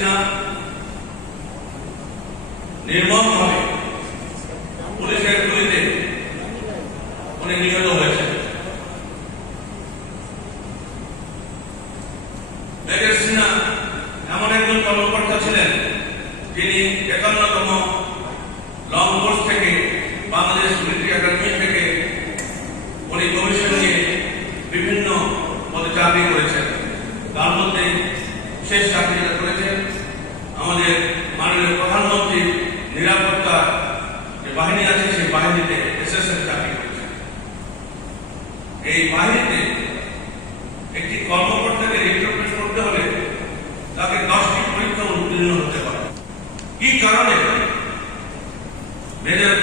সিনহা নির্মমভাবে পুলিশের গুলিতে উনি নিহত হয়েছেন। মেজর সিনহা এমন একজন কর্মকর্তা ছিলেন যিনি ৫১তম লং কোর্স থেকে বাংলাদেশ মিলিটারি একাডেমি থেকে উনি কমিশন নিয়ে বিভিন্ন পদে চাকরি করেছেন। তার মধ্যে শেষ চাকরিটা করেছেন আমাদের মাননীয় প্রধানমন্ত্রীর নিরাপত্তা যে বাহিনী আছে সেই বাহিনীতে এসএসএফ চাকরি করেছেন। এই বাহিনীতে একটি কর্মকর্তাকে রিক্রুটমেন্ট করতে হলে তাকে 10টি পরীক্ষা উত্তীর্ণ হতে পারে। কি কারণে মেজর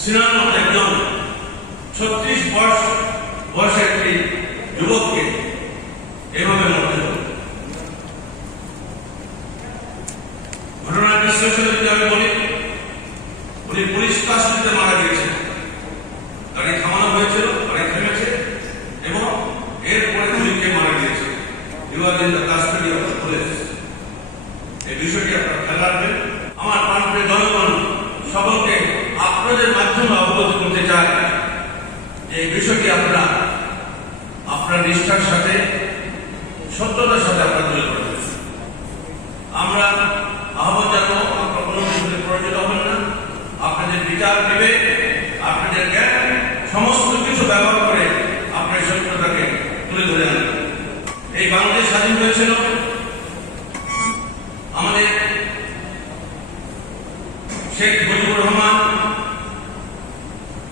সিনহার মতো একজন 36 বয়সের একটি যুবককে এভাবে মরতে হবে? ঘটনার বিশ্লেষণ যদি আমি বলি, উনি পুলিশ কাস্টডিতে মারা গিয়েছেন। গাড়ি থামানো হয়েছিল, গাড়ি থেমেছে এবং এরপরে গুলিকে মারা গিয়েছে। You are in the custody of the police. এই বিষয়টি আপনারা খেয়াল রাখবেন। আমার প্রাণপ্রিয় জনগণ, সকলকে আপনাদের মাধ্যমে অবগত করতে চাই যে এই বিষয়টি আপনারা আপনার নিষ্ঠার সাথে সত্যতার সাথে আপনারা তুলে ধরবেন। আমরা আহ্বান জানাবো, আপনারা কোনো বিষয়ে পরিচিত হবেন না, আপনাদের বিচার নেবে, আপনাদের জ্ঞান সমস্ত কিছু ব্যবহার করে আপনার সত্যতাকে তুলে ধরে আনবেন। এই বাংলাদেশ স্বাধীন হয়েছিল আমাদের শেখ মুজিবুর রহমান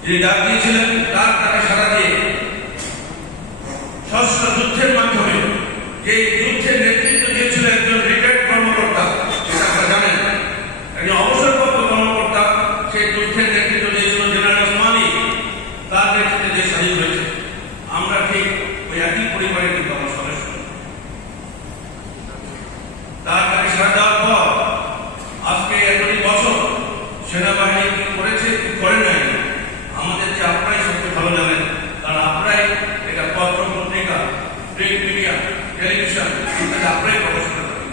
যিনি ডাক দিয়েছিলেন, তার টাকা সারা দিয়ে সশস্ত্র যুদ্ধের মাধ্যমে যে যুদ্ধের নেতৃত্ব দিয়েছিল একজন রিটায়ার্ড কর্মকর্তা, আপনারা জানেন, একজন অবসরপ্রাপ্ত কর্মকর্তা, সেই যুদ্ধের নেতৃত্ব দিয়েছিল জেনারেল ওসমানী। তার নেতৃত্বে যে স্বাধীন হয়েছে, আমরা ঠিক ওই একই পরিবারের কিন্তু আমার সদস্য। তার টাকা সারা দেওয়ার পর আজকে এতটি বছর সেনাবাহিনী কি করেছে, কি করে নাই, আমাদের যে আপনারাই সবচেয়ে ভালো জানেন। কারণ আপনারাই এটা পত্র পত্রিকা, প্রিন্ট মিডিয়া, টেলিভিশন ইত্যাদি আপনারাই প্রকাশ করে থাকেন।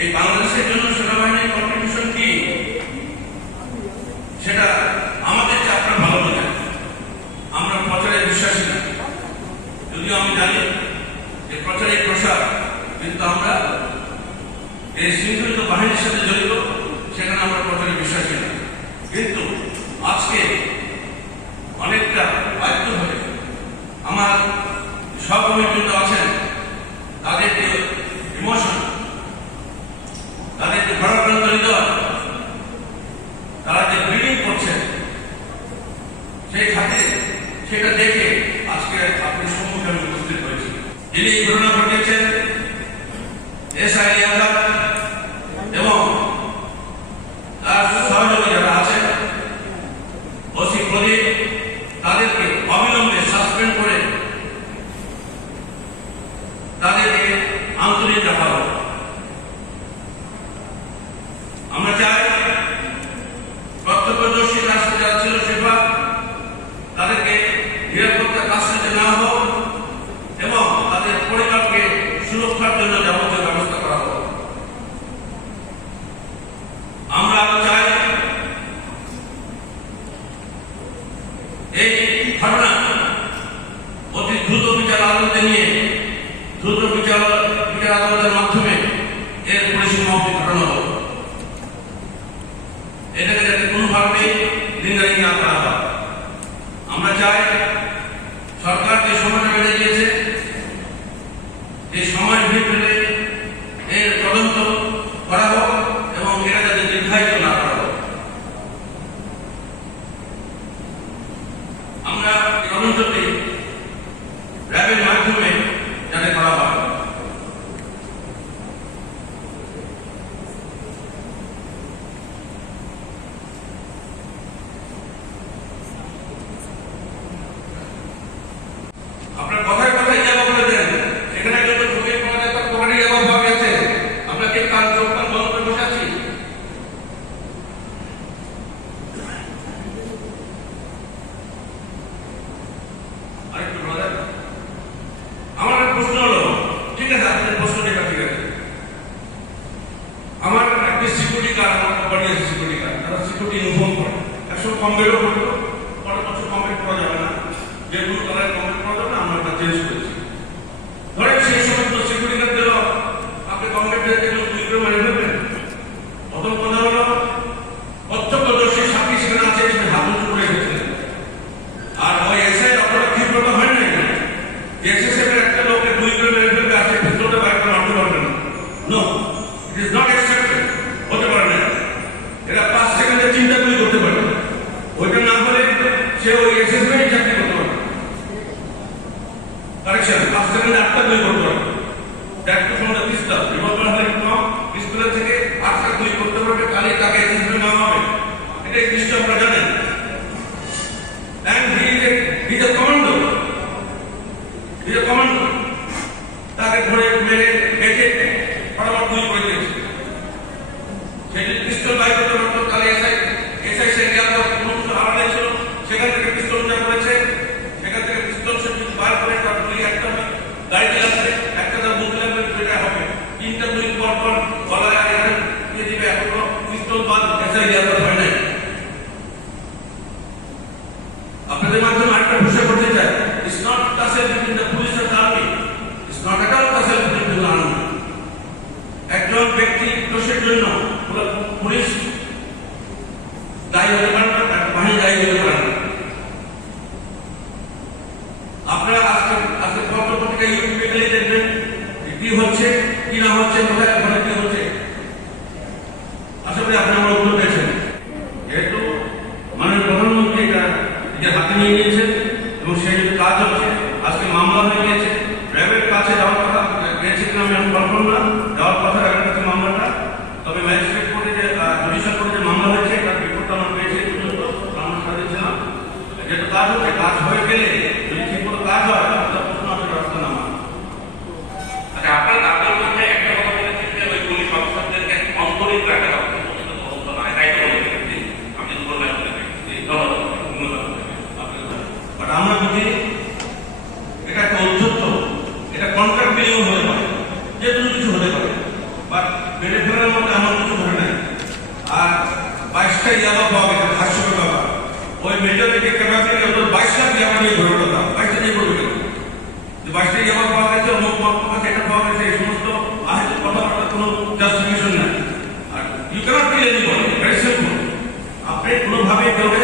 এই বাংলাদেশের জন্য সেনাবাহিনীর কন্ট্রিবিউশন কি, সেটা আমাদের যে আপনারা ভালো বোঝেন। আমরা প্রচারে বিশ্বাসী না, যদিও আমি জানি যে প্রচারে প্রসার, কিন্তু আমরা এই শৃঙ্খলিত বাহিনীর সাথে জড়িত, সেখানে আমরা প্রচারে বিশ্বাসী না। কিন্তু আজকে অনেকটা বাধ্য হয়ে আমার সহকর্মীবৃন্দ আছেন, তাদের যে ইমোশন, তাদের যে ভারাক্রান্ত হৃদয়, তারা যে ব্লিডিং করছেন, সেই খাতে সেটা দেখে আজকে আপনার সম্মুখে আমি উপস্থিত হয়েছি। যিনি এই ঘটনা ঘটিয়েছেন এসআই আজাদ এবং তার সহযোগী যারা আছেন, ওসি প্রদীপ, তাদেরকে অবিলম্বে সাসপেন্ড করে তাদেরকে আন্তরিক রাখা হবে। আমরা চাই প্রত্যক্ষদর্শী রাষ্ট্রে যারা ছিল সেবা, তাদেরকে নিরাপত্তা কাজে নেওয়া হোক এবং তাদের পরিবারকে সুরক্ষার জন্য যাবতীয় ব্যবস্থা করা হোক। আমরা চাই এই ঘটনা অতি দ্রুত বিচার আদালতে নিয়ে দ্রুত বিচার আদালতের মাধ্যমে এর পরিসমাপ্তি ঘটানো হোক। এটাকে যাতে কোনোভাবেই নিন্দায়ী না করা হয়। আমরা চাই সরকার যে সময়টা বেঁধে দিয়েছে, এই সময়ের ভিতরে এর তদন্ত করা হোক এবং এরা যাতে দীর্ঘায়িত না করা হোক। আমরা তদন্তটি র্যাবের মাধ্যমে যাতে করা হয়। আপনার কথায় কথায় জায়গা বলে দেন, এখানে যত ঢুকে পাওয়া যায় তার দোকানে জায়গা ভাবে আছে, আমরা কি কাজ যোগদান বন্ধ করে বসে আছি? যেগুলো তারা কমপ্লিট করা যাবে আমরা তা চেঞ্জ করেছি। ধরেন সেই সমস্ত সিকিউরিটি গার্ড দিল আপনি কমপ্লিট যেগুলো গুলি করে মারি ফেলবেন। প্রথম কথা হলো প্রত্যক্ষদর্শী সাক্ষী সেখানে আছে, সে হাত উঁচু করে এসেছিলেন। আর ওই এসআই আপনারা ক্ষিপ্রতা হয় না এসএসএফ এর একটা লোককে গুলি করে মেরে ফেলবে আর সে পিস্তলটা বাইর করে আনতে পারবে না। No, it is not accepted, হতে পারে না। এরা 5 সেকেন্ডে 3টা গুলি করতে পারে, ওইটা না হলে সে ওই এসএসএফ এর চাকরি করতে পারে। কারেকশন, 5 সেকেন্ডে 8টা গুলি করতে পারে। That too from the pistol. Revolver হলে কম, পিস্তলের থেকে 8টা গুলি করতে পারবে, তাহলে তাকে এসএসএফ নাম হবে। এটা নিশ্চয় আপনারা জানেন। And he is a commando. He is a commando. তাকে ধরে মেরে বেঁচে ফটাফট গুলি করে দিয়েছে। সেটি পিস্তল বাইর করতে পারতো, তাহলে এসআই সে কোনো কিছু হারানো ছিল, সেখান থেকে পিস্তল উদ্ধার করেছে। সেখান থেকে পিস্তল সে বার করে তার গুলি একটা গাড়িতে লাগবে, একটা তার বুকে লাগবে, যেটা হবে 3টা গুলি পর পর গলায় এখানে দিয়ে দিবে। এখনো পিস্তল বাদ এসআই ইয়াদ হয় নাই। আপনাদের মাধ্যমে আরেকটা ঘোষণা করতে চাই, it's not tussle between the police and army, it's not at all tussle between the army. একজন ব্যক্তি দোষের জন্য পুরো পুলিশ দায়ী হতে পারে না, বাহিনী দায়ী হতে পারে না। আপনারা আজকে পত্রপত্রিকা ইউটিউবে গেলে দেখবেন কি হচ্ছে কি না হচ্ছে, কোথায় ঘরে কি হচ্ছে। আশা করি আপনি আমার উত্তর পেয়েছেন। যেহেতু মাননীয় প্রধানমন্ত্রী এটা নিজের হাতে নিয়ে নিয়েছেন এবং সেই কাজ হচ্ছে, আজকে মামলা হয়ে গিয়েছে, র্যাবের কাছে যাওয়ার কথা গেছে কিনা আমি কনফার্ম না, যাওয়ার কথা র্যাবের কাছে মামলাটা। তবে ম্যাজিস্ট্রেট কোর্টে যে জুডিশিয়াল কোর্টে যে মামলা হয়েছে তার রিপোর্টটা আমরা পেয়েছি পর্যন্ত আমরা সাজিয়েছিলাম। যেহেতু কাজ হচ্ছে, কাজ হয়ে গেলে যদি ঠিক মতো কাজ হয় তাহলে প্রশ্ন আসলে রাস্তা নামা। আচ্ছা, আপনার মধ্যে একটা কথা বলেছেন যে ওই পুলিশ অফিসারদেরকে অন্তরিত রাখা হবে, তদন্ত নয়, তাই তো বলেছেন। আপনি তো বললেন বাট আমরা বুঝি এটা একটা ঔদ্ধত্য, এটা কন্ট্রাক্ট বিলিং হতে পারে, যে কোনো কিছু হতে পারে। বাট বেড়ে ফেলার মধ্যে আমার কিছু ধরে নাই। আর 22টা ইয়াবা পাওয়া গেছে, 500 টাকা। ওই মেজর থেকে ক্যাপাসিটি 22টা ইয়াবা নিয়ে ধরে কথা, 22টা নিয়ে করবে কেন? যে 22টা ইয়াবা পাওয়া গেছে, অমুক কাছে এটা পাওয়া গেছে, এই সমস্ত আহত কথাবার্তা কোনো জাস্টিফিকেশন নাই। আর you can't kill anybody, very simple. আপনি কোনোভাবে কেউকে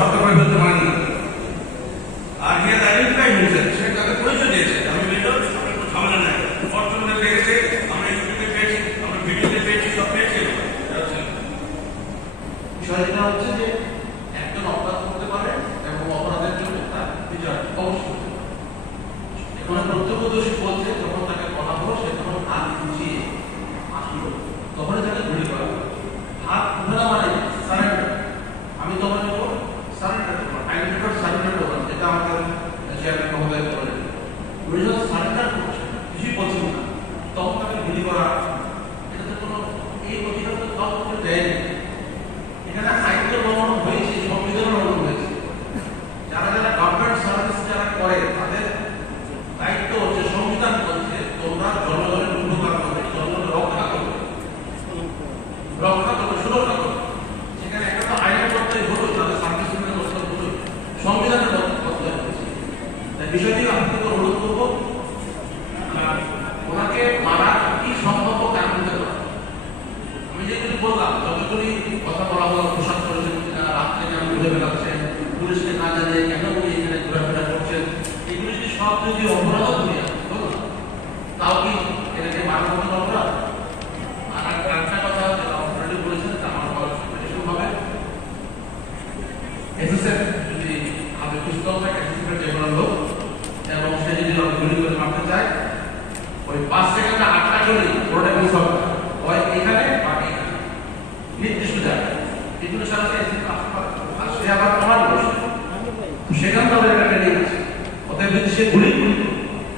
হত্যা করে ফেলতে পারেন না। আর হি হ্যাজ আইডেন্টিফাইড হিমসেলফ, সে তাকে পরিচয় দিয়েছে, আমি মেজর, আমার কোনো ঝামেলা নাই। ফরচুনে দেখেছে, আমরা ইউটিউবে পেয়েছি, আমরা ভিডিওতে পেয়েছি, সব পেয়েছি। বিষয়টা হচ্ছে যে একজন অপরাধ করতে পারে এবং অপরাধের জন্য তার বিচার অবশ্যই। এখানে প্রত্যক্ষদর্শী বলছে যখন তাকে বলা হলো সে তখন হাত উঁচিয়ে আসলো, তখনই তাকে গুলি করা। হাত উঠে না মানে সারেন্ডার। আমি তখন সারেন্ডার করবো, আইডেন্টিফাইড সারেন্ডার করলাম, যেটা আমাদের চেয়ারম্যান মহোদয় বলেন। উনি যখন সারেন্ডার করছে, কিছুই বলছেন না, তখন তাকে গুলি করা, এটাতে কোনো এই অধিকার তো তখন দেয়নি। এখানে আইন তো লঙ্ঘন হয়েছে, সংবিধান লঙ্ঘন হয়েছে। যারা যারা গভর্নমেন্ট সার্ভিস যারা করে তাদের দায়িত্ব হচ্ছে, সংবিধান বলছে তোমরা জনগণের উপকার করবে, জনগণের রক্ষা করবে, সুরক্ষা করবে। সেখানে একটা তো আইনের করতে হলো, তাদের সার্ভিস করতে হলো, সংবিধানের করতে হয়েছে। তাই বিষয়টি আপনাকে অনুরোধ করবো, ওনাকে মারার কি সম্ভাব্য কারণ হতে পারে। আমি যেগুলি বললাম, যতগুলি কথা বলা হলো, পোশাক করেছেন, রাত্রে কেন ঘুরে বেড়াচ্ছেন, পুলিশকে না জানিয়ে কেন উনি এখানে ঘোরাফেরা করছেন, এগুলি যদি সব যদি অপরাধ হয়ে হলো, তাও কি এটাকে মারার মতো অপরাধ? আর একটা কথা অলরেডি বলেছেন, আমার কোয়ালিফিকেশন হবে এসএসএফ যদি হাতে পিস্তল থাকে, এসএসএফের যে কোনো লোক, এবং সে যদি গুলি করে মারতে চায়, ওই 5 সেকেন্ডে 8টা গুলি ওটা মিস হবে, হয় এখানে বা এখানে নির্দিষ্ট জায়গায়। এগুলো সারা সে আবার আমার বসে সেখান থেকে একটা নিয়ে গেছে। অতএব যদি সে গুলি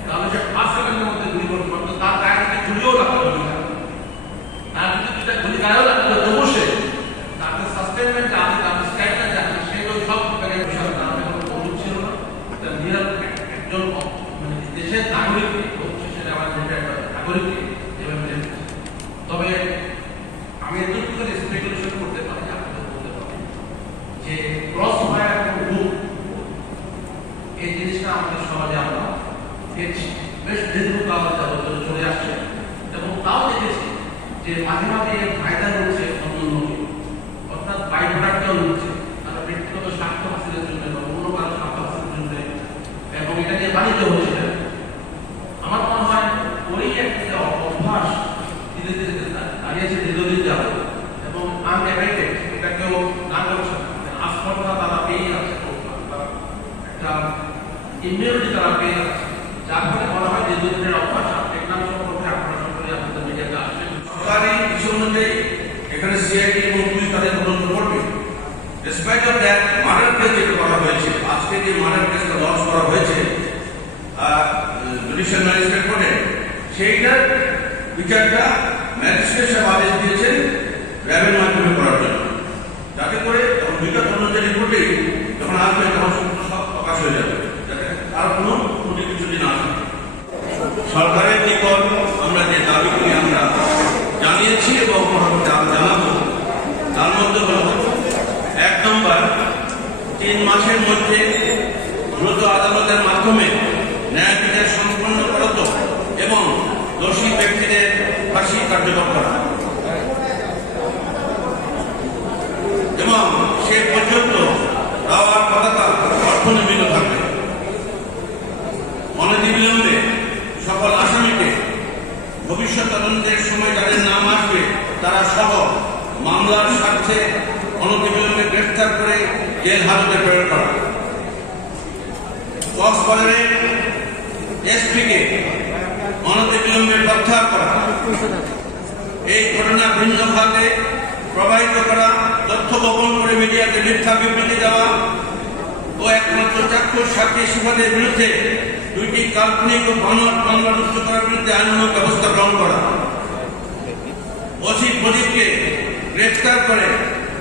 তাহলে সে 5 সেকেন্ডের মধ্যে গুলি করতে পারতো, তার গায়ে যদি গুলিও লাগতো, তার যদি দুটা গুলি গায়েও লাগতো, তবু সে তাদের সাস্টেনমেন্ট আছে, তাদের স্ট্যান্ডটা জানে, সেগুলো সব জায়গায় বিশাল তার অনুরোধ ছিল না। তার নিজের একজন মানে দেশের নাগরিককে হচ্ছে, সেটা আমার নাগরিককে এভাবে। তবে আমি এতটুকু স্পেকুলেশন করতে পারি, আপনাদের বলতে পারি যে ক্রস ফায়ার গ্রুপ এই জিনিসটা আমাদের সমাজে আমরা দেখছি বেশ দীর্ঘকাল যাবত চলে আসছে, এবং তাও দেখেছি যে মাঝে মাঝে এর ফায়দা রয়েছে অন্য, অর্থাৎ বাই প্রোডাক্টও রয়েছে তারা ব্যক্তিগত স্বার্থ হাসিলের জন্য বা অন্য কারো স্বার্থ হাসিলের জন্য, এবং এটা নিয়ে বাণিজ্য হচ্ছে। আমার মনে হয় ওই একটা অভ্যাস ধীরে ধীরে দাঁড়িয়েছে দীর্ঘদিন যাবত, এবং আনএফেক্টেড, এটা কেউ না করছে না, আস্পর্ধা তারা পেয়ে আছে, একটা ইমিউনিটি তারা পেয়ে আছে, যার ফলে মনে হয় দীর্ঘদিনের অভ্যাস। টেকনাম সম্পর্কে আপনারা সকলে আপনাদের মিডিয়াতে আসবেন। সরকারি বিষয় অনুযায়ী এখানে সিআইডি এবং পুলিশ তাদের তদন্ত করবে। Despite of that murder case যেটা করা হয়েছে, আজকে যে মার্ডার কেসটা লঞ্চ করা হয়েছে জুডিশিয়াল ম্যাজিস্ট্রেট কোর্টে, সেইটার বিচারটা ম্যাজিস্ট্রেট সাহেব আদেশ দিয়েছেন র্যাবের মাধ্যমে করার জন্য, যাতে করে যখন বিগত অনুযায়ী রিপোর্টে যখন আসবে তখন সব প্রকাশ হয়ে যাবে, যাতে আর কোনো ত্রুটি কিছু না আসে। সরকারের নিকট আমরা যে দাবিগুলি আমরা জানিয়েছি এবং পরবর্তী জানাবো, তার মধ্যে হল 1 নম্বর, 3 মাসের মধ্যে দ্রুত আদালতের মাধ্যমে ন্যায় বিচার সম্পন্ন করত এবং দোষী ব্যক্তিদের ফাঁসি কার্যকর করা, এবং সে পর্যন্ত দাওয়ার পতাকা অর্থনির্মিত থাকবে। অনতিবিলম্বে সকল আসামিকে ভবিষ্যৎ তদন্তের সময় যাদের নাম আসবে তারা সহ মামলার স্বার্থে অনতিবিলম্বে গ্রেফতার করে জেল হাজতে প্রেরণ করা। কক্সবাজারের এসপিকে অনতিবিলম্বে প্রত্যাহার করা। এই ঘটনা ভিন্ন খাতে প্রবাহিত করা, তথ্য গোপন করে মিডিয়াতে মিথ্যা বিবৃতি দেওয়া ও একমাত্র চাক্ষুষ সাক্ষী শিফাদের বিরুদ্ধে 2টি কাল্পনিক ও বানোয়াট মামলা রুজু করার বিরুদ্ধে আইনানুগ ব্যবস্থা গ্রহণ করা। ওসি প্রদীপকে গ্রেফতার করে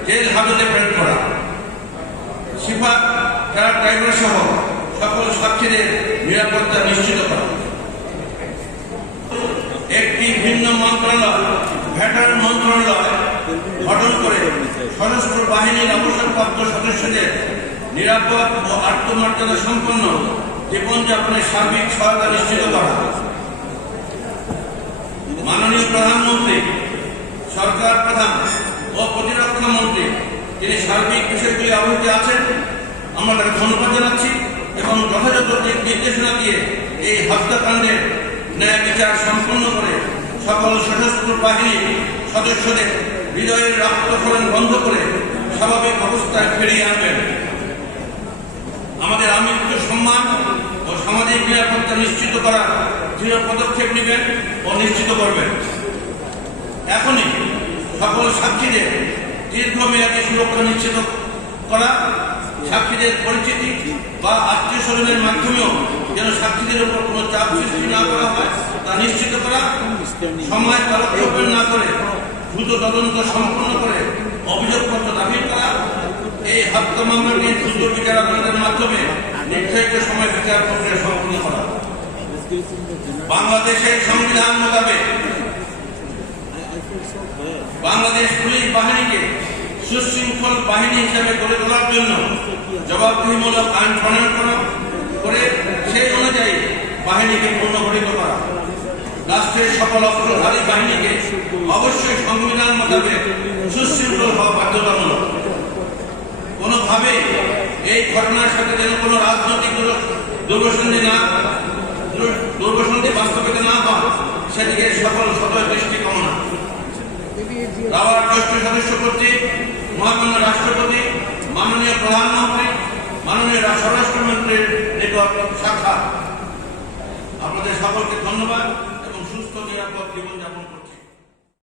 জেল হাজতে প্রেরণ করা। শিফাত ট্রাক ড্রাইভার সহ সকল সাক্ষীদের নিরাপত্তা নিশ্চিত করা। একটি ভিন্ন মন্ত্রণালয়, ভেটার মন্ত্রণালয় গঠন করে সশস্ত্র বাহিনীর অবসরপ্রাপ্ত সদস্যদের নিরাপদ ও আত্মমর্যাদা সম্পন্ন জীবনযাপনের সার্বিক সহায়তা নিশ্চিত করা। মাননীয় প্রধানমন্ত্রী, সরকার প্রধান ও প্রতিরক্ষা মন্ত্রী যিনি সার্বিক বিষয়গুলি অবহিত আছেন, আমরা তাকে ধন্যবাদ জানাচ্ছি এবং যথাযথ নির্দেশনা দিয়ে এই হত্যাকাণ্ডের ন্যায় বিচার সম্পন্ন করে সকল সশস্ত্র বাহিনীর সদস্যদের হৃদয়ের রক্তক্ষরণ বন্ধ করে স্বাভাবিক অবস্থায় ফিরিয়ে আনবেন। আমাদের আমৃত্যু সম্মান ও সামাজিক নিরাপত্তা নিশ্চিত করার দৃঢ় পদক্ষেপ নেবেন ও নিশ্চিত করবেন। এখনই সকল সাক্ষীদের দীর্ঘমেয়াদী সুরক্ষা নিশ্চিত করা, সাক্ষীদের পরিচিতি বা আত্মীয় স্বজনের মাধ্যমেও যেন সাক্ষীদের উপর কোনো চাপ সৃষ্টি না করা হয় তা নিশ্চিত করা, সময় কালক্ষেপণ না করে দ্রুত তদন্ত সম্পন্ন করে অভিযোগপত্র দাখিল করা, এই হত্যা মামলাটি দ্রুত বিচার আদালতের মাধ্যমে নির্ধারিত সময় বিচার প্রক্রিয়া সম্পন্ন করা। বাংলাদেশের সংবিধান মোতাবেক বাংলাদেশ পুলিশ বাহিনীকে সুশৃঙ্খল বাহিনী হিসেবে গড়ে তোলার জন্য জবাবদিহিমূলক আইন প্রণয়ন করে সেই অনুযায়ী বাহিনীকে পুনর্গঠিত করা। রাষ্ট্রের সকল অস্ত্রধারী বাহিনীকে অবশ্যই সংবিধান মোতাবেক সুশৃঙ্খল হওয়া বাধ্যতামূলক। কোনোভাবেই এই ঘটনার সাথে যেন কোনো রাজনৈতিক দুর্গসন্ধি বাস্তবিত না হয় সেদিকে সকল সদয় দৃষ্টি কামনা। রাওয়ার জ্যেষ্ঠ সদস্য কর্তৃক মহামান্য রাষ্ট্রপতি, মাননীয় প্রধানমন্ত্রী, মাননীয় স্বরাষ্ট্রমন্ত্রীর নিকট সাক্ষাৎ। আপনাদের সকলকে ধন্যবাদ এবং সুস্থ নিরাপদ জীবনযাপন